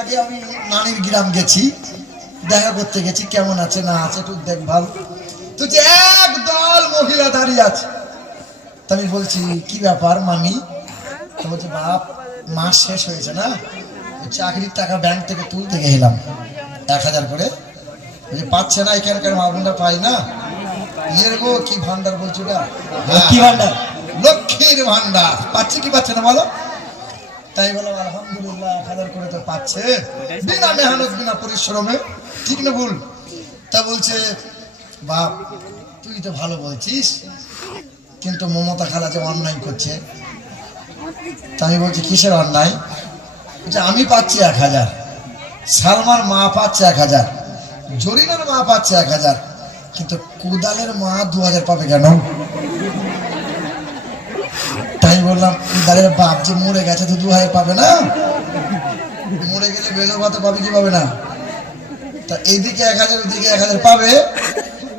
আগে আমি নানির গ্রাম গেছি, দেখা করতে গেছি, কেমন আছে না আছে একটু দেখভাল। তো যে একদল মহিলা দাঁড়িয়ে আছে, তা আমি বলছি কি ব্যাপার মামি? তো বলছে বাপ মাস শেষ হয়েছে না, চাকরির টাকা ব্যাংক থেকে তুলতে গেলাম 1000 করে, পাচ্ছে না এখানকার মা বোনরা পাই না। ইয়ের গো কি ভান্ডার বলছো না, কি ভান্ডার? লক্ষ্মীর ভান্ডার পাচ্ছে কি পাচ্ছে না বলো? তাই বললাম আলহামদুলিল্লাহ 1000 করে তো পাচ্ছে, বিনা মেহনত বিনা পরিশ্রমে, ঠিক না ভুল? তা বলছে বাপ তুই তো ভালো বলছিস, কিন্তু মমতা খালা যে অন্যায় করছে। তা আমি বলছি কিসের অন্যায়? আমি পাচ্ছি 1000, সালমার মা পাচ্ছে 1000, জরিনার মা পাচ্ছে 1000, কিন্তু কুদালের মা 2000 পাবে কেন? তাই বললাম কুদালের বাপ যে মরে গেছে তো 2000 পাবে না, মরে গেলে বেজর ভাতা পাবে কি পাবে না? তা এইদিকে 1000 ওইদিকে 1000 পাবে।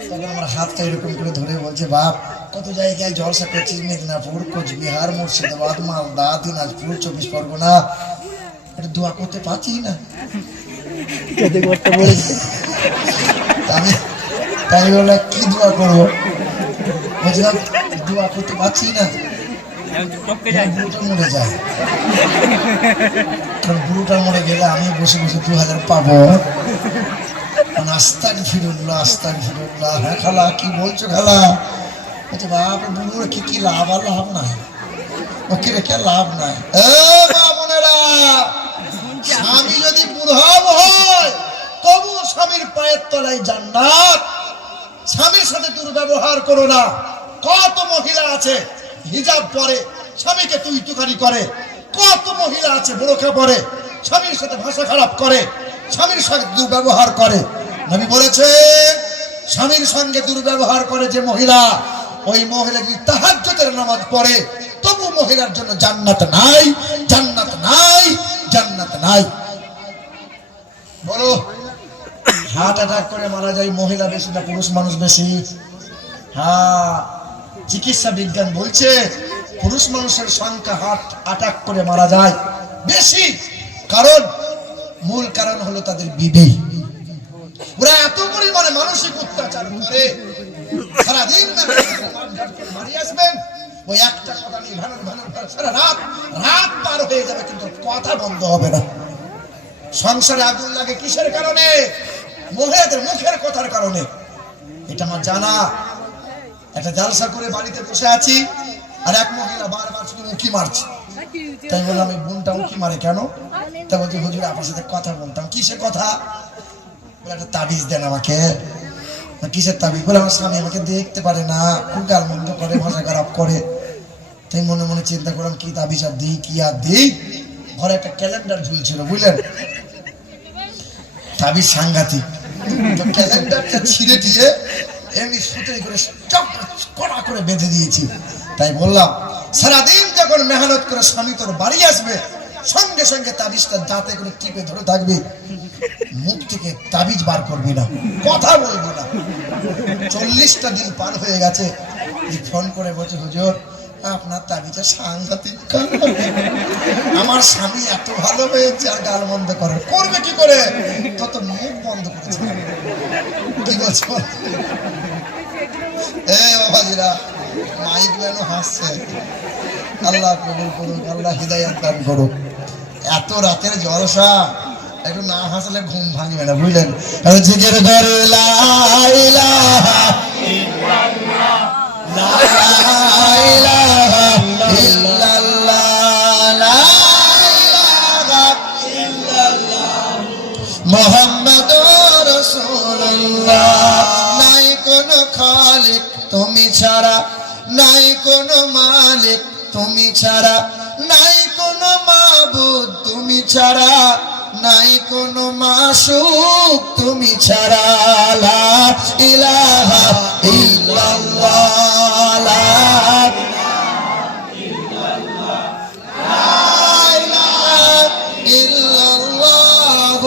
তখন আমার হাতটা এরকম করে ধরে বলছে বাপ কত জায়গায় জলসা করছিস, মেদিনীপুর, কোচবিহার, মুর্শিদাবাদ, মালদা, দিনাজপুর, 24 পরগনা, এটা দোয়া করতে পারছি না। আমি তাই বললাম কি দোয়া করবো? বলছিলাম দোয়া করতে পারছি না, বুড়োটা মরে যায়, কারণ বুড়োটা মরে গেলে আমি বসে বসে 2000 পাবো। আস্তাক ফিরুল্লাহ, আস্তাক ফিরুল্লাহ। হ্যাঁ খালা কি বলছো খালা? বলছে বাপ বুড়োর কি লাভ? আর লাভ নাই, ওকে রেখে লাভ নাই। স্বামী যদি বুড়ো হয় তবু স্বামীর পায়ের তলায় জান্নাত। স্বামীর সাথে দুর্ব্যবহার করো না। কত মহিলা আছে হিজাব পরে স্বামীকে তুই তুকারি করে, কত মহিলা আছে বোরকা পরে স্বামীর সাথে ভাষা খারাপ করে, স্বামীর সাথে দুর্ব্যবহার করে। নবী বলেছে স্বামীর সঙ্গে দুর্ব্যবহার করে যে মহিলা, ওই মহিলা যদি তাহাজ্জুদের নামাজ পড়ে তবু মহিলার জন্য জান্নাত নাই, জান্নাত নাই, জান্নাত নাই। বলো হার্ট অ্যাটাক করে মারা যায় মহিলা বেশি না পুরুষ মানুষ বেশি? হ্যাঁ, চিকিৎসা বিজ্ঞান বলছে পুরুষ মানুষের সংখ্যা হার্ট অ্যাটাক করে মারা যায় বেশি। কারণ মূল কারণ হলো তাদের বিবি। ওরা এত পরিমাণে মানসিক অত্যাচার করে সারাদিন মারি আসবেন, ওই একটা কথা নিয়ে ভানর ভানর সারা রাত রাত পার হয়ে যাবে, কিন্তু কথা বন্ধ হবে না। সংসারে আগুন লাগে কিসের কারণে? মহিলাদের মুখের কথার কারণে। এটা আমার জানা। একটা জালসা করে বাড়িতে বসে আছি, আর এক মহিলা বারবার শুধু উঁকি মারছে। তাই বললাম এই বোনটা উঁকি মারে কেন? তা বলছি হুজুর আপনার সাথে কথা বলতাম। কিসের কথা? বলে একটা তাবিজ দেন আমাকে। কিসের তাবিজ? বলে আমার স্বামী আমাকে দেখতে পারে না, খুব গালমন্দ করে, ভাষা খারাপ করে। তাই মনে মনে চিন্তা করলাম কি তাবিজ আর দিই, কি আর দিই। ঘরে একটা ক্যালেন্ডার ঝুলছিল বুঝলেন, তাবিজ সাংঘাতিক। তো ক্যালেন্ডারটা ছিঁড়ে দিয়ে এমনি সুতো করে কড়া করে বেঁধে দিয়েছি। তাই বললাম সারাদিন যখন মেহনত করে স্বামী তোর বাড়ি আসবে, সঙ্গে সঙ্গে তাবিজটা দাঁতে করে টিপে ধরে থাকবি, মুখ থেকে তাবিজ বার করবি না, কথা বলবি না। 40টা দিন পার হয়ে গেছে, ফোন করে বলছে হুজুর আপনার তাবিজটা সাংঘাতিক। আমার স্বামী এত ভালো হয়েছে আর গাল বন্ধ করে, করবে কি করে? তত মুখ বন্ধ করেছে। কি বলছো? এ বাবাজিরা মাইক যেন হাসছে। আল্লাহ কবুল করুক, আল্লাহ হিদায়াত দান করুক। এত রাতের জলসা, একটু না হাসলে ঘুম ভাঙবে না বুঝলেন। জিকির করে লা ইলাহা ইল্লাল্লাহ, লা ইলাহা ইল্লাল্লাহ, লা ইলাহা ইল্লাল্লাহ, মুহাম্মাদুর রাসূলুল্লাহ। নাই কোনো খালিক তুমি ছাড়া, নাই কোনো মালিক তুমি ছাড়া, নাই কোনো মাবুদ তুমি ছাড়া, নাই কোনো মাসুক তুমি ছাড়া। লা ইলাহা ইল্লাল্লাহ, লা ইলাহা ইল্লাল্লাহ,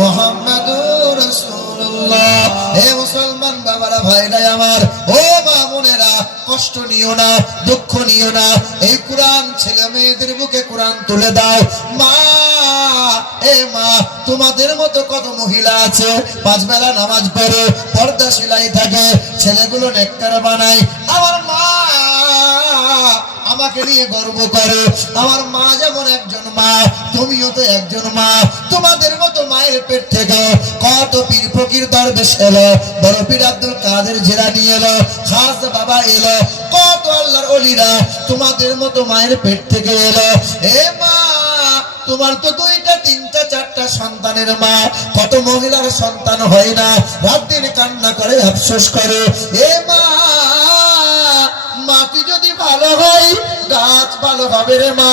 মুহাম্মাদুর রাসূলুল্লাহ। হে মুসলমান বাবারা, ভাইরা আমার, ও মা বোনেরা, কষ্ট নিও না, দুঃখ নিও না। এই কোরআন ছেলে মেয়েদের বুকে কোরআন তুলে দাও। মা এ মা তোমাদের মতো কত মহিলা আছে 5 বেলা নামাজ পড়ে পর্দা সেলাই থাকে ছেলেগুলো নেককার বানায় আমার মা আমাকে নিয়ে গর্ব করে আমার মা যেমন একজন মা তুমিও তো একজন মা তোমাদের মতো মায়ের পেট থেকে কত পীর ফকির দরবেশ এলো বড় পীর আব্দুল কাদের জিলানী এলো খাস বাবা এলো কত আল্লাহর ওলিরা তোমাদের মতো মায়ের পেট থেকে এলো এ মা তোমার তো 2টা 3টা 4টা সন্তানের মা কত মহিলার সন্তান হয় না রাত দিন কান্না করে আফসোস করে এ মা মাটি যদি ভালো হয় গাছ ভালো হবে রে মা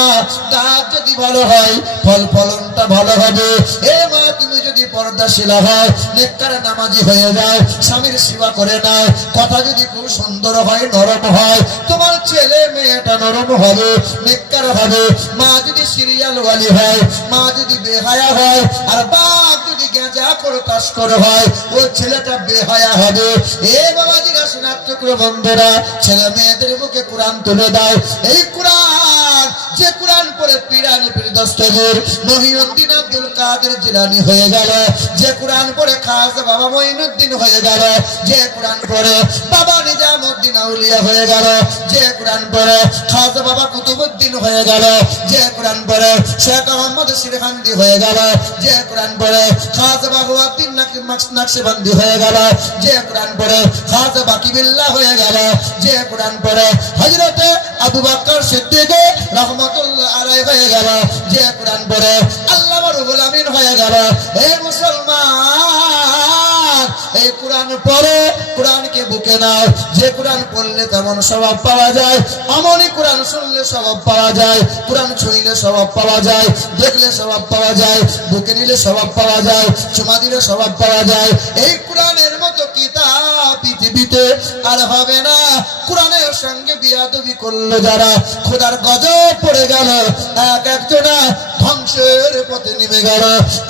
গাছ যদি ভালো হয় ফল ফলনটা ভালো হবে এ মা তুমি যদি পর্দাশীলা হয় নেককার নামাজি হয়ে যায় স্বামীর সেবা করে নাও কথা যদি খুব সুন্দর হয় নরম হয় তোমার ছেলে মেয়েটা নরম হবে নেককার হবে মা যদি সিরিয়াল ওয়ালি হয় মা যদি বেহায়া হয় আর বাপ যদি গেঁজা করে কাজ করে হয় ও ছেলেটা বেহায়া হবে এ বাবাজিরা শোনাচ্ছ করে বন্ধুরা ছেলে মেয়েদের মুখে কোরআন তুলে দাও এই কোরআন যে কোরআন পড়ে পীরানি পীর দস্তগীর মহিউদ্দিন আব্দুল কাদের জিলানী হয়ে গেল যে কোরআন পড়ে খাজা বাবা মঈনুদ্দিন হয়ে গেল যে কোরআন পড়ে বাবা নিজামউদ্দিন আউলিয়া হয়ে গেল যে কোরআন পড়ে খাজা বাবা কুতুবউদ্দিন হয়ে গেল যে কোরআন পড়ে শেখ আহমদ সিরহান্দি হয়ে গেল যে কোরআন পড়ে খাজা বাহুউদ্দিন নকশবন্দি হয়ে গেল যে কোরআন পড়ে খাজা বাকিবিল্লাহ হয়ে গেল যে কোরআন পড়ে হযরতে আবু বকর সিদ্দিক রহমাতুল্লাহ আলাইহি হয়ে গেল যে কোরআন পড়ে আল্লামা রুহুল আমিন হয়ে গেল এই মুসলমান এই কোরআন পড়ে কোরআনকে বুকে নাও যে কোরআন পড়লে তেমন সওয়াব পাওয়া যায় আমনি কোরআন শুনলে সওয়াব পাওয়া যায় কোরআন ছুঁইলে সওয়াব পাওয়া যায় দেখলে সওয়াব পাওয়া যায় বুকে নিলে সওয়াব পাওয়া যায় চুমা দিলে সওয়াব পাওয়া যায় এই কোরআনের মতো কিতাব পৃথিবীতে আর হবে না কোরআনের সঙ্গে বিয়াদবি করলো যারা খোদার গজব পড়ে গেল এক একজনা ধ্বংসের পথে নেমে গেল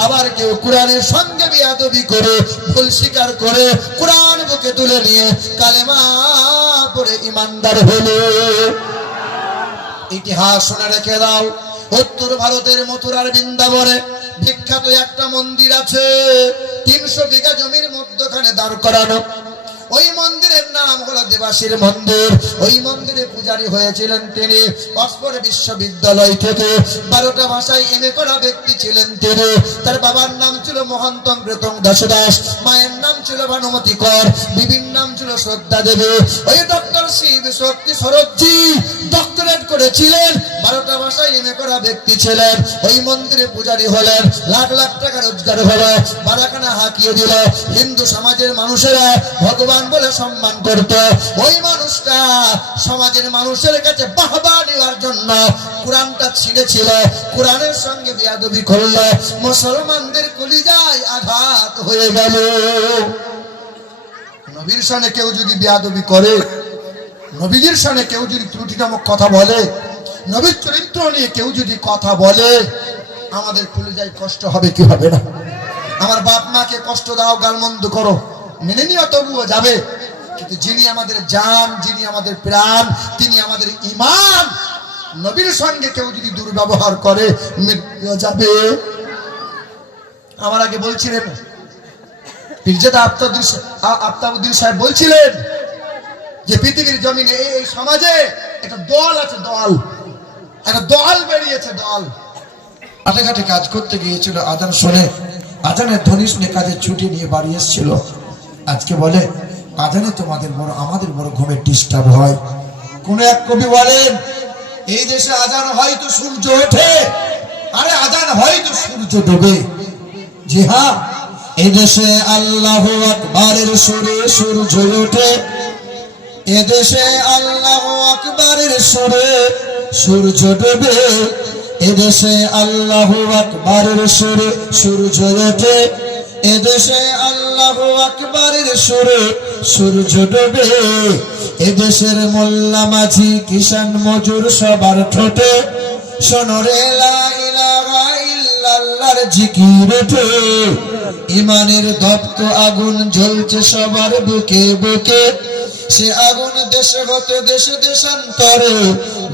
আবার কেউ কোরআনের সঙ্গে বিয়াদবি করে ভুল স্বীকার করে কোরআন বুকে তুলে নিয়ে কালেমা পড়ে ঈমানদার হলো ইতিহাস শুনে রেখে দাও উত্তর ভারতের মথুরার বৃন্দাবনে বিখ্যাত একটা মন্দির আছে 300 বিঘা জমির মধ্যখানে দাঁড় করানো ওই মন্দিরের নাম হলো দেবাশীর মন্দির ওই মন্দিরে পূজারী হয়েছিলেন তিনি অক্সফোর্ড বিশ্ববিদ্যালয় থেকে 12টা ভাষায় এমএ করা ব্যক্তি ছিলেন তিনি তার বাবার নাম ছিল মহন্তং দাসদাস মায়ের নাম ছিল ভানুমতি কর বিবির নাম ছিল শ্রদ্ধা দেবী ওই ডক্টর শিব শক্তি সরোজি ডক্টরেট করেছিলেন 12টা ভাষায় এমএ করা ব্যক্তি ছিলেন ওই মন্দিরে পূজারী হলেন লাখ লাখ টাকা রোজগার হলো বারাখানা হাঁকিয়ে দিল হিন্দু সমাজের মানুষেরা ভগবান বলে সম্মান করত ওই মানুষটা সমাজের মানুষের কাছে বাহবা নেওয়ার জন্য কোরআনটা ছিঁড়েছিল কোরআনের সঙ্গে বিয়াদবি করলো মুসলমানদের কলিজায় আঘাত হয়ে গেল নবীর শানে কেউ যদি বিয়াদবি করে নবীজির শানে কেউ যদি ত্রুটিনামক কথা বলে নবীর চরিত্র নিয়ে কেউ যদি কথা বলে আমাদের কলিজায় কষ্ট হবে কি হবে না আমার বাপ মাকে কষ্ট দাও গালমন্দ করো মেনে নিও তবুও যাবে কিন্তু যিনি আমাদের জান যিনি আমাদের প্রাণ তিনি আমাদের ঈমান নবীর সঙ্গে কেউ যদি দুর্ব্যবহার করে মৃত্যু যাবে আমার আগে বলছিলেন পীরজাদা আফতাবউদ্দিন সাহেব বলছিলেন যে পৃথিবীর জমিনে এই সমাজে একটা দল আছে একটা দল বেরিয়েছে দল হাটে ঘাটে কাজ করতে গিয়েছিল আজান শুনে আজানের ধ্বনি শুনে কাজের ছুটি নিয়ে বাড়ি এসেছিল আজকে বলে আজানে তোমাদের বড় আমাদের বড় ঘুমের ডিস্টার্ব হয় কোন এক কবি বলেন এই দেশে আজান হয় তো সূর্য ওঠে আরে আজান হয় তো সূর্য ডোবে জি হ্যাঁ এদেশে আল্লাহু আকবারের সুরে সূর্য ওঠে এদেশে আল্লাহু আকবারের সুরে সূর্য ডোবে এদেশে আল্লাহু আকবারের সুরে সূর্য ওঠে এদেশে আল্লাহু আকবারের সুরে সূর্য ডোবে এদেশের মোল্লা মাঝি কিষান মজুর সবার ঠোঁটে শোনরে লা ইলাহা ইল্লাল্লাহর জিকির ওঠে ঈমানের দপ্ত আগুন জ্বলছে সবার বুকে বুকে সে আগুন দেশে হতে দেশে দেশান্তরে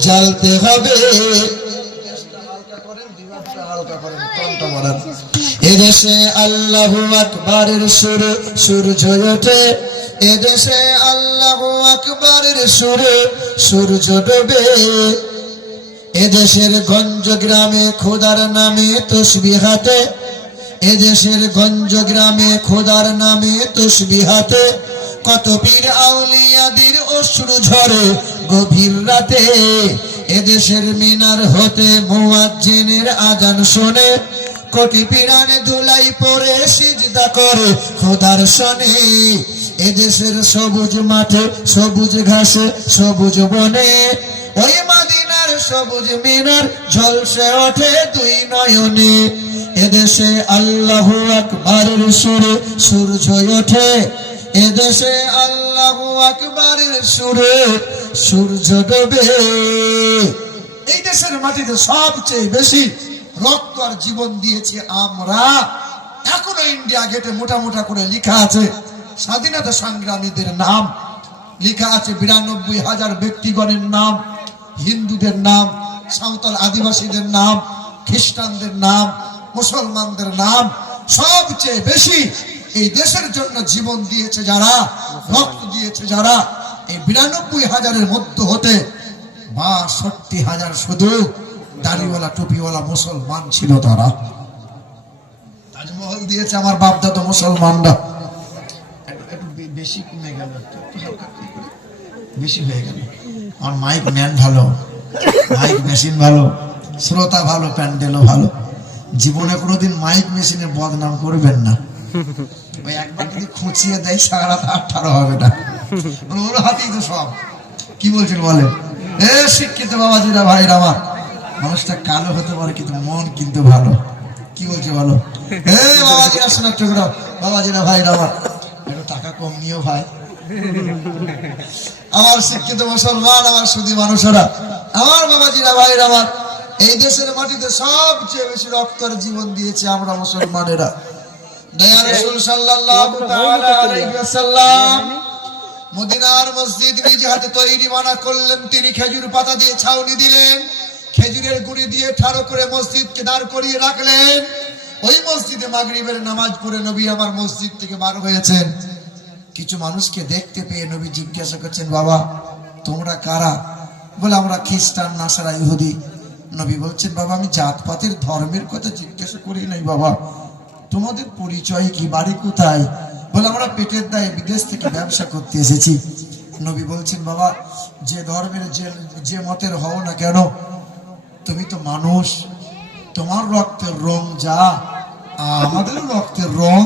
জ্বালতে হবে বলেন। এদেশে আল্লাহু আকবারের সুরে সূর্য ওঠে, এদেশে আল্লাহু আকবারের সুরে সূর্য ডোবে, এদেশের গঞ্জ গ্রামে খোদার নামে তসবিহাতে, এদেশের গঞ্জ গ্রামে খোদার নামে তসবিহাতে, কত পীর আউলিয়াদের অশ্রু ঝরে গভীর রাতে, এদেশের মিনার হতে মুয়াজ্জিনের আজান শোনে, কোটি পীরানে ধুলাই পড়ে সিজদা করে খোদার শনে, এদেশের সবুজ মাঠে সবুজ ঘাসে সবুজ বনে, ওই মদিনার সবুজ মিনার ঝলসে ওঠে দুই নয়নে, এদেশে আল্লাহু আকবারের সুরে সূর্য ওঠে, এদেশে আল্লাহু আকবারের সুরে সূর্য ডোবে। এই দেশের মাটিতে সবচেয়ে বেশি রক্ত আর জীবন দিয়েছি আমরা। এখনো ইন্ডিয়া গেটে মোটা মোটা করে লেখা আছে স্বাধীনতা সংগ্রামীদের নাম, লেখা আছে 92,000 ব্যক্তিগণের নাম, হিন্দুদের নাম, সাঁওতাল আদিবাসীদের নাম, খ্রিস্টানদের নাম, মুসলমানদের নাম। সবচেয়ে বেশি এই দেশের জন্য জীবন দিয়েছে যারা, রক্ত দিয়েছে যারা, এই 92,000-এর মধ্য হতে 62,000 শুধু দাড়িওয়ালা টুপিওয়ালা মুসলমান ছিল। তারা তাজমহল দিয়েছে আমার বাপ দাদা মুসলমানরা। একটু বেশি কমে গেল, বেশি হয়ে গেল। আমার মাইক ম্যান ভালো, মাইক মেশিন ভালো, শ্রোতা ভালো, প্যান্ডেলও ভালো। জীবনে কোনোদিন মাইক মেশিনের বদনাম করবেন না। ওই একবার যদি খুঁচিয়ে দেয় সারা রাত আর ঠাড়ো হবে না, ওর হাতেই তো সব। কি বলছেন বলেন? এ শিক্ষিত বাবাজিরা ভাইরা আমার, মানুষটা কালো হতে পারে কিন্তু মন কিন্তু ভালো। কি বলছে বলো? এ বাবাজিরা শোনার টুকরা, বাবাজিরা ভাইরা আমার, একটু টাকা কম নিও ভাই। আমার শিক্ষিত মুসলমান, আমার সুধী মানুষেরা, আমার বাবাজিরা ভাইরা আমার, এই দেশের মাটিতে সবচেয়ে বেশি রক্তের জীবন দিয়েছে আমরা মুসলমানেরা। দয়া রাসূল সাল্লাল্লাহু তাআলা আলাইহি ওয়াসাল্লাম মদিনার মসজিদ নিজ হাতে তৈরি বানা করলেন। তিনি খেজুর পাতা দিয়ে ছাউনি দিলেন, খেজুরের গুঁড়ি দিয়ে ঠাড়ো করে মসজিদকে দাঁড় করিয়ে রাখলেন। ওই মসজিদে মাগরিবের নামাজ পড়ে নবী আমার মসজিদ থেকে বার হয়েছেন। কিছু মানুষকে দেখতে পেয়ে নবী জিজ্ঞাসা করছেন, বাবা তোমরা কারা? বলে আমরা খ্রিস্টান, নাসারা, ইহুদি। নবী বলছেন, বাবা আমি জাতপাতের ধর্মের কথা জিজ্ঞাসা করি নাই বাবা, তোমাদের পরিচয় কি, বাড়ি কোথায়? বলে আমরা পেটের দায়ে বিদেশ থেকে ব্যবসা করতে এসেছি। নবী বলছেন, বাবা যে ধর্মের যে মতের হও না কেন, তুমি তো মানুষ, তোমার রক্তের রং যা আমাদের রক্তের রং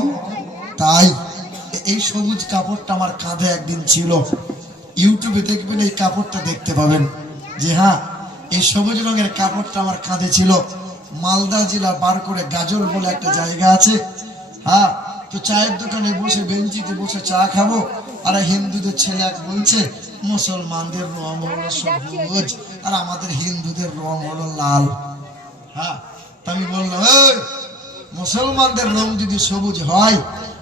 তাই। এই সবুজ কাপড়টা আমার কাঁধে একদিন ছিল, ইউটিউবে দেখবেন এই কাপড়টা দেখতে পাবেন যে হ্যাঁ এই সবুজ রঙের কাপড়টা আমার কাঁধে ছিল। মালদা জেলা বার করে গাজল বলে একটা জায়গা আছে, হ্যাঁ তো চায়ের দোকানে বসে বেঞ্চিতে বসে চা খাবো, আর হিন্দুদের ছেলে এক বলছে মুসলমানদের রং হলো সবুজ আর আমাদের হিন্দুদের রং হলো লাল। হ্যাঁ আমি বললাম, ওই মুসলমানদের রং যদি সবুজ হয়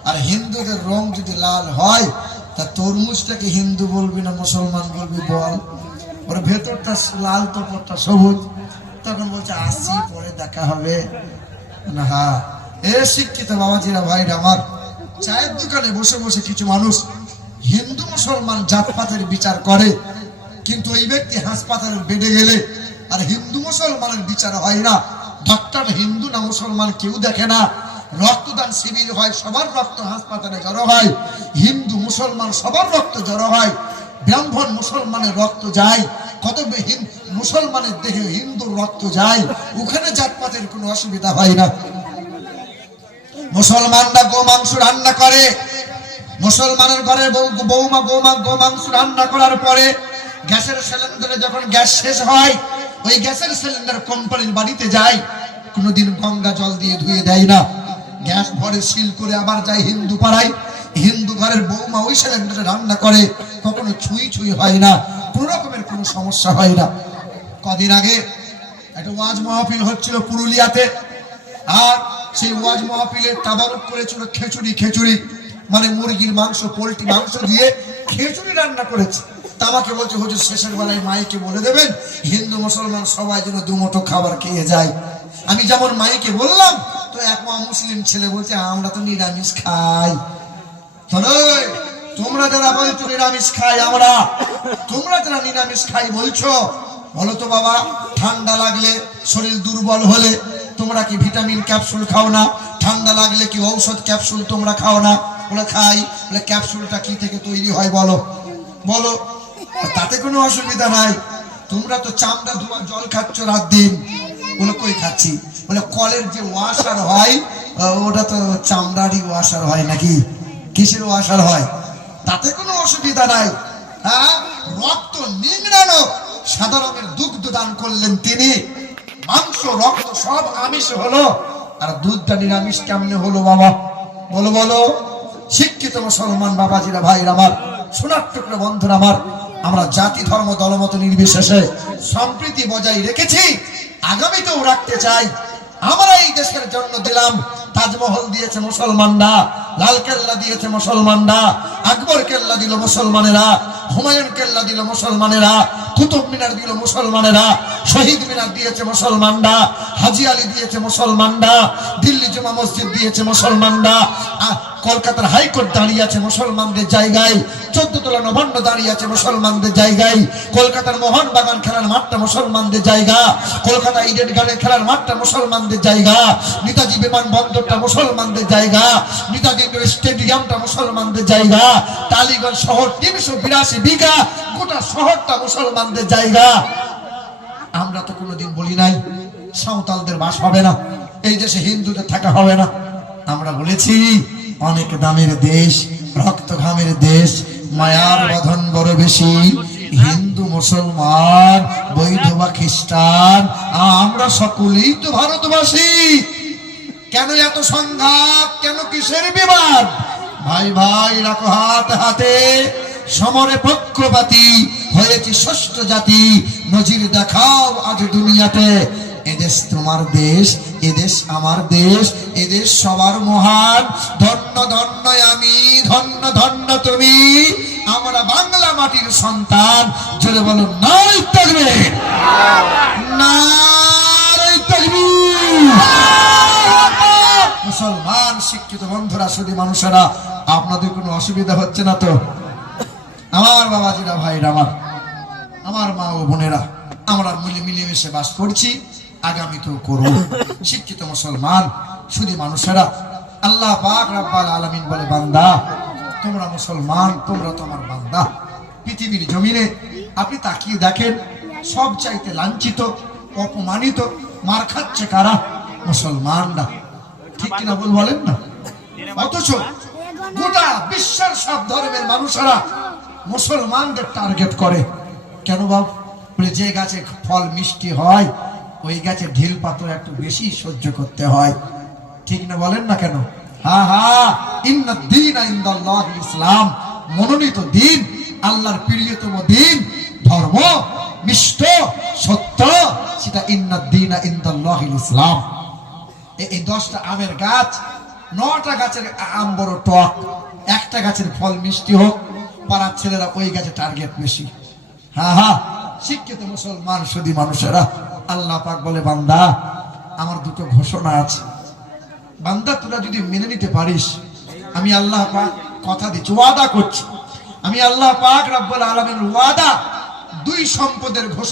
আর হিন্দুদের রং যদি লাল হয়, তা তরমুজটাকে হিন্দু বলবি না মুসলমান বলবি বল? ওর ভেতরটা লাল তো পরটা সবুজ। তখন বলছে আসছি পরে দেখা হবে না। হ্যাঁ এ শিক্ষিত বাবাজিরা ভাইরা আমার, চায়ের দোকানে বসে বসে কিছু মানুষ হিন্দু মুসলমান জাতপাতের বিচার করে, কিন্তু ওই ব্যক্তি হাসপাতালে বেডে গেলে আর হিন্দু মুসলমানের বিচার হয় না। ডাক্তার হিন্দু না মুসলমান কেউ দেখে না, রক্তদান শিবির হয়, সবার রক্ত হাসপাতালে জড়ো হয়, হিন্দু মুসলমান সবার রক্ত জড়ো হয়, ব্রাহ্মণ মুসলমানের রক্ত যায়, কত মুসলমানের দেহে হিন্দুর রক্ত যায়, ওখানে জাতপাতের কোনো অসুবিধা হয় না। মুসলমানরা গোমাংস রান্না করে, মুসলমানের ঘরে বৌমা গোমাংস রান্না করার পরে গ্যাসের সিলিন্ডারে যখন গ্যাস শেষ হয়, ওই গ্যাসের সিলিন্ডার কোম্পানির বাড়িতে যায়, কোনোদিন গঙ্গা জল দিয়ে ধুয়ে দেয় না, গ্যাস ভরে সিল করে আবার যায় হিন্দু পাড়ায়, হিন্দু ঘরের বৌমা ওই সিলিন্ডারে রান্না করে, কখনো ছুঁই হয় না, কোন রকমের কোনো সমস্যা হয় না। কদিন আগে একটা ওয়াজ মাহফিল হচ্ছিল পুরুলিয়াতে, আর সেই ওয়াজ মাহফিলে তাবারুক করেছিল খিচুড়ি, মানে মুরগির মাংস, পোল্ট্রি মাংস দিয়ে খিচুড়ি রান্না করেছে। তা আমাকে বলছে হুজুর শেষের বেলায় মাইকে বলে দেবেন হিন্দু মুসলমান সবাই যেন দুমুঠো খাবার খেয়ে যায়। আমি যেমন মাইকে বললাম, তো এক মুসলিম ছেলে বলছে আমরা তো নিরামিষ খাই। তোমরা যারা বলছো নিরামিষ খাই আমরা, তোমরা যারা নিরামিষ খাই বলছো, বলো তো বাবা, ঠান্ডা লাগলে শরীর দুর্বল হলে তোমরা কি ভিটামিন ক্যাপসুল খাও না? ঠান্ডা লাগলে কি ঔষধ ক্যাপসুল তোমরা খাও না? বলে খাই। বলে ক্যাপসুলটা কি থেকে তৈরি হয় বলো? বলো। তাতে কোনো অসুবিধা নাই, তোমরা তো চামড়া ধোয়া জল খাচ্ছ রাত দিন। বলে কই খাচ্ছি? বলে কলের যে ওয়াশার হয় ওটা তো চামড়ারই ওয়াশার হয় নাকি? কিসের ওয়াশার হয়? তাতে কোনো অসুবিধা নাই। হ্যাঁ, রক্ত নিংড়ানো সাদা রঙের দুগ্ধ দান করলেন তিনি, মাংস রক্ত সব আমিষ হলো, আর দুধটা নিরামিষ কেমনে হলো বাবা? বলো বলো। শিক্ষিত মুসলমান বাবাজিরা, ভাইরা আমার, সোনার টুকরো বন্ধুরা আমার, আমরা জাতি ধর্ম দলমত নির্বিশেষে সম্প্রীতি বজায় রেখেছি, আগামীতেও রাখতে চাই। আমরা এই দেশের জন্য দিলাম, তাজমহল দিয়েছে মুসলমানরা, লাল কেল্লা দিয়েছে মুসলমানরা, আকবর কেল্লা দিল মুসলমানেরা, হুমায়ুন কেল্লা দিল মুসলমানেরা, কুতুব মিনার দিল মুসলমানেরা, শহীদ মিনার দিয়েছে মুসলমানরা, হাজি আলী দিয়েছে মুসলমানরা, দিল্লি জুমা মসজিদ দিয়েছে মুসলমানরা, কলকাতার হাইকোর্ট দাঁড়িয়ে আছে মুসলমানদের জায়গায়, 14 তলা নবান্ন দাঁড়িয়ে আছে মুসলমানদের জায়গায়, কলকাতার মোহনবাগান খেলার মাঠটা মুসলমানদের জায়গা, কলকাতা ইডেন গার্ডেন খেলার মাঠটা মুসলমানদের জায়গা, নেতাজি বিমানবন্দরটা মুসলমানদের জায়গা, নেতাজি স্টেডিয়ামটা মুসলমানদের জায়গা, টালিগঞ্জ শহর 382 বিঘা গোটা শহরটা মুসলমানদের জায়গা। আমরা তো কোনোদিন বলি নাই সাঁওতালদের বাস হবে না, এই দেশে হিন্দুদের থাকা হবে না। আমরা বলেছি অনেক দামের দেশ, রক্ত ঘামের দেশ, মায়ার বাঁধন বড় বেশি, হিন্দু মুসলমান বৈধ বা খ্রিস্টান আমরা সকলেই তো ভারতবাসী। কেন এত সংঘাত? কেন কিসের বিবাদ? ভাই ভাই রাখো হাত হাতে, সমরে পক্ষপাতী হয়েছি ষষ্ঠ জাতি, নজির দেখাও আজ দুনিয়াতে। এদেশ তোমার দেশ, এদেশ আমার দেশ, এদেশ সবার মহান। ধন্য ধন্য আমি, ধন্য ধন্য তুমি, আমরা বাংলা মাটির সন্তান। জোরে বলো নারে তাকবীর, নারে তাকবীর। মুসলমান শিক্ষিত বন্ধুরা, শুধু মানুষেরা, আপনাদের কোনো অসুবিধা হচ্ছে না তো? আমার বাবাজিরা, ভাইরা আমার মা ও বোনেরা, আমরা মিলেমিশে বাস করছি, আগামীতেও করব। শিক্ষিত মুসলমান শুধু মানুষেরা, আল্লাহ পাক রব্বুল আলামিন বলে, বান্দা তোমরা মুসলমান, তোমরা তো আমার বান্দা। পৃথিবীর জমিনে আপনি তাকিয়ে দেখেন, সব চাইতে লাঞ্ছিত, অপমানিত, মার খাচ্ছে কারা? মুসলমানরা। ঠিক কিনা বল বলেন না? অথচ গোটা বিশ্বের সব ধর্মের মানুষেরা মুসলমানদের টার্গেট করে। কেন বাবা? বলে যে গাছে ফল মিষ্টি হয় ওই গাছে ঢিল পাথর একটু বেশি সহ্য করতে হয়। ঠিক না বলেন না কেন? হ্যাঁ হ্যাঁ, ইন্নাদ-দীনা ইনদাল্লাহিল ইসলাম, মনোনীত দিন, আল্লাহর প্রিয়তম দিন, ধর্ম মিষ্ট সত্য, সেটা ইন্নাদ-দীনা ইনদাল্লাহিল ইসলাম। এই 10টা আমের গাছ, 9টা গাছের আম বড় টক, একটা গাছের ফল মিষ্টি হোক, পাড়ার ছেলেরা ওই গাছে টার্গেট বেশি। হ্যাঁ হ্যাঁ, শিক্ষিত মুসলমান শুধু মানুষেরা, আল্লাহ পাক বলে, বান্দা আমার দুটো ঘোষণা আছে, বান্দা তোরা যদি মেনে নিতে পারিস, আমি আল্লাহ পাক কথা দিচ্ছি, ওয়াদা করছি, আমি আল্লাহ পাক রব্বুল আলামিন ওয়াদা, 2 সম্পদের ঘোষণা